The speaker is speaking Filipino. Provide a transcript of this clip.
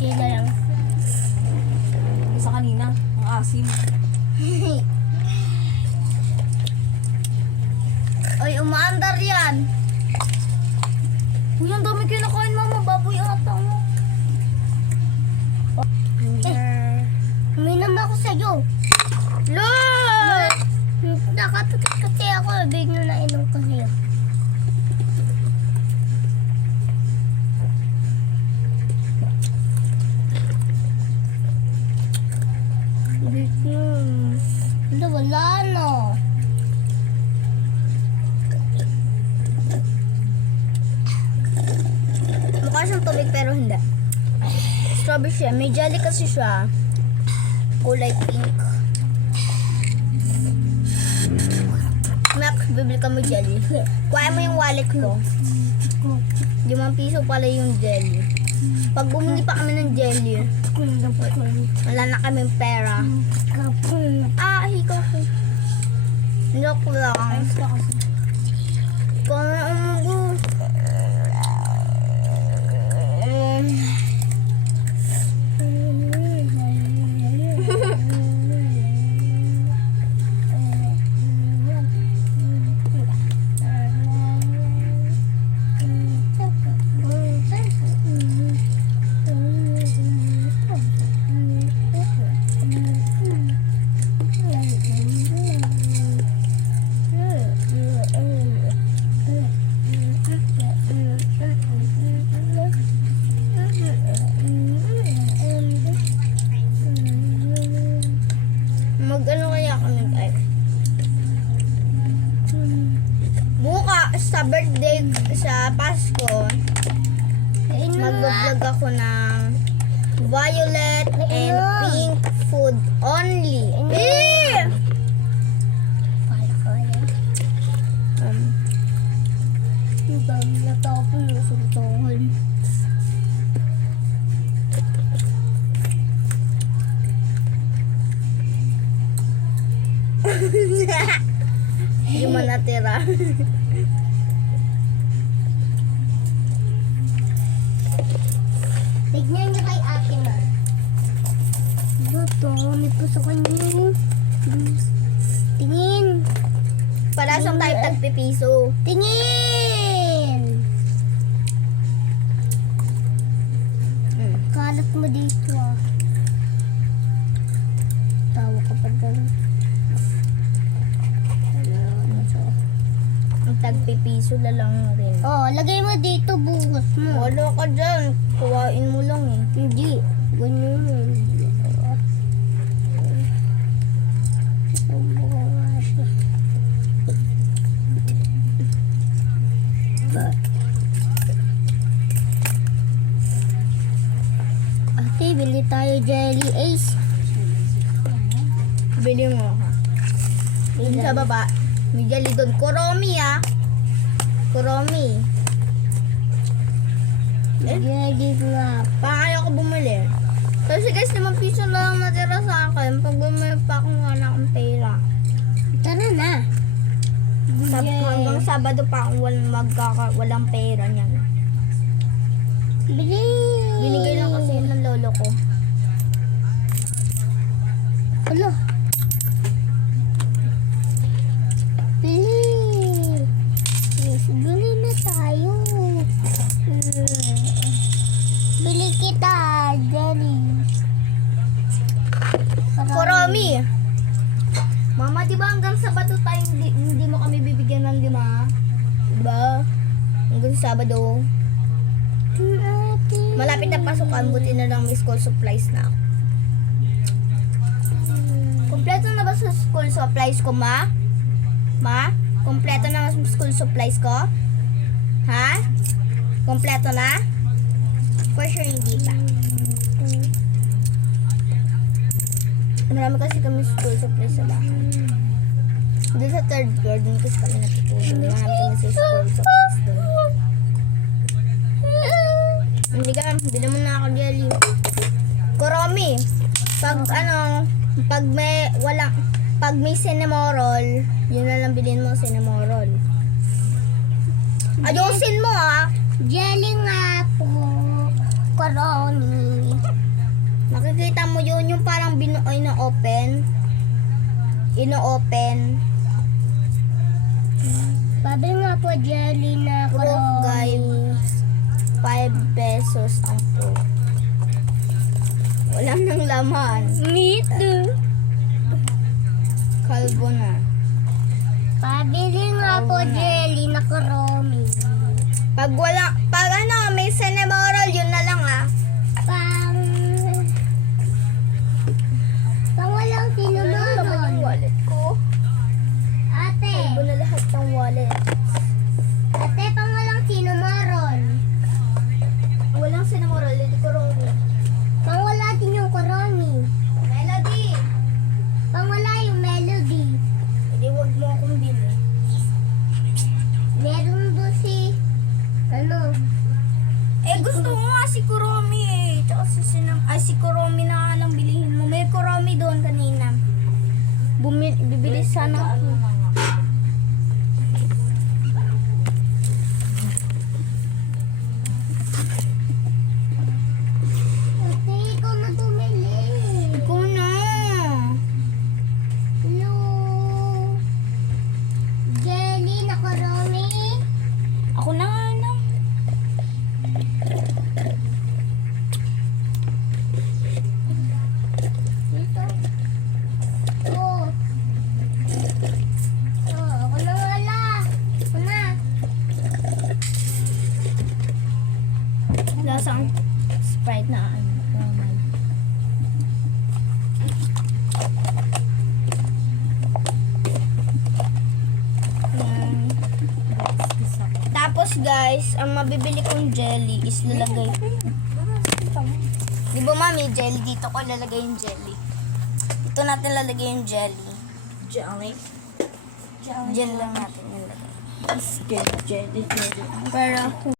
konti na lang. Sa kanina, ang asim. Ay, umaandar yan. Uy, ang dami kinakain, mama. Baboy ata mo. Uminom ako sa'yo. Lord! Nakatatak kasi ako. Bigla na inom ko sa'yo. Wala na. Mukha siyang tubig pero hindi. Strawberry siya. May jelly kasi siya. Kulay pink. Mac, bibili ka mo jelly. Kuha mo yung wallet ko. 5 piso pala yung jelly. Pag bumili pa kami ng jelly, wala na kaming pera. Hikaw ko. Joke lang. Kung mag-ano kaya kami guys? Bukas sa birthday, sa Pasko, mag-vlog ako ng violet and pink food only. Hindi mo natira. Tignan niyo kay ate na. Ito, may puso ka niyo. Tingin. Parasang tayo tagpipiso. Tingin! Kalat mo dito ah. Tawa ka pa doon. Ang tagpipiso na lang rin. Oh, lagay mo dito bukas mo. Wala ka dyan. Kuwain mo lang eh. Hindi. Ganyan mo. Ate, bili tayo jelly ace. Bili mo ha. Doon sa baba. May jelly doon. Kuromi ah. Kuromi. Jelly nga. Kaya ko bumili. Kasi guys, 5 piso na lang natira sa akin. Pag bumili pa akong wala akong pera. Tara na. Hanggang Sabado pa akong walang pera niyan. Bili. Binigay lang kasi yun ng lolo ko. Alo. Bili. Yes, bili na tayo. Bili kita, Jenny. Kuromi! Mama, di ba hanggang Sabado tayo hindi mo kami bibigyan ng 5? Diba? Hanggang Sabado. Malapit na pasukan, buti na lang may school supplies na ako. Kompleto na ba sa school supplies ko, ma? Ma? Kompleto na ba sa school supplies ko? Ha? Kompleto na? For sure hindi pa. Marami kasi kami school supplies sa bahay. Doon sa 3rd floor, doon kasi kami natutulog. Marami kami sa school supplies doon. Hindi ka, bili mo na ako jelly. Kuromi, pag may cinnamoroll, yun na lang bilhin mo, cinnamoroll. Ayusin mo ah. Jelly nga po. macaroni. Nakikita mo yun, yung parang ino-open. Ino-open. Sabi nga po, jelly na Proof, macaroni. guys. 5 pesos ang proof. Wala nang laman. Me too. Kalbo na. Pabili nga po, jelly na macaroni. Pag may cinnamoroll, yun na lang ah. Pang walang sinumaron. Wallet ko. Ate, Kalbo na lahat ng wallet. ate, pang walang sinumaron. Walang cinnamoroll, hindi ko wrong. Pang wala din yung coroni. Melody! Pang wala yung melody. Hindi, wag mo akong bili. Meron doon si, Gusto mo nga si Kuromi eh. Tsaka si Kuromi na nga lang bilihin mo. May Kuromi doon kanina. Bibili sana ako. ate, ikaw na bumili. Ikaw na. Hello. Jelly na coroni. Ako na nga na. Dito. Oh. Oh, ako na wala. Ako na. Lasang Sprite na ano. Normal. Yan. Tapos guys, ang mabibili kong jelly is lalagay. Di ba mami, jelly dito ko lalagay yung jelly. Dito natin lalagay yung jelly. Jelly. Diyan lang natin nilagay. Let's get jelly. Pero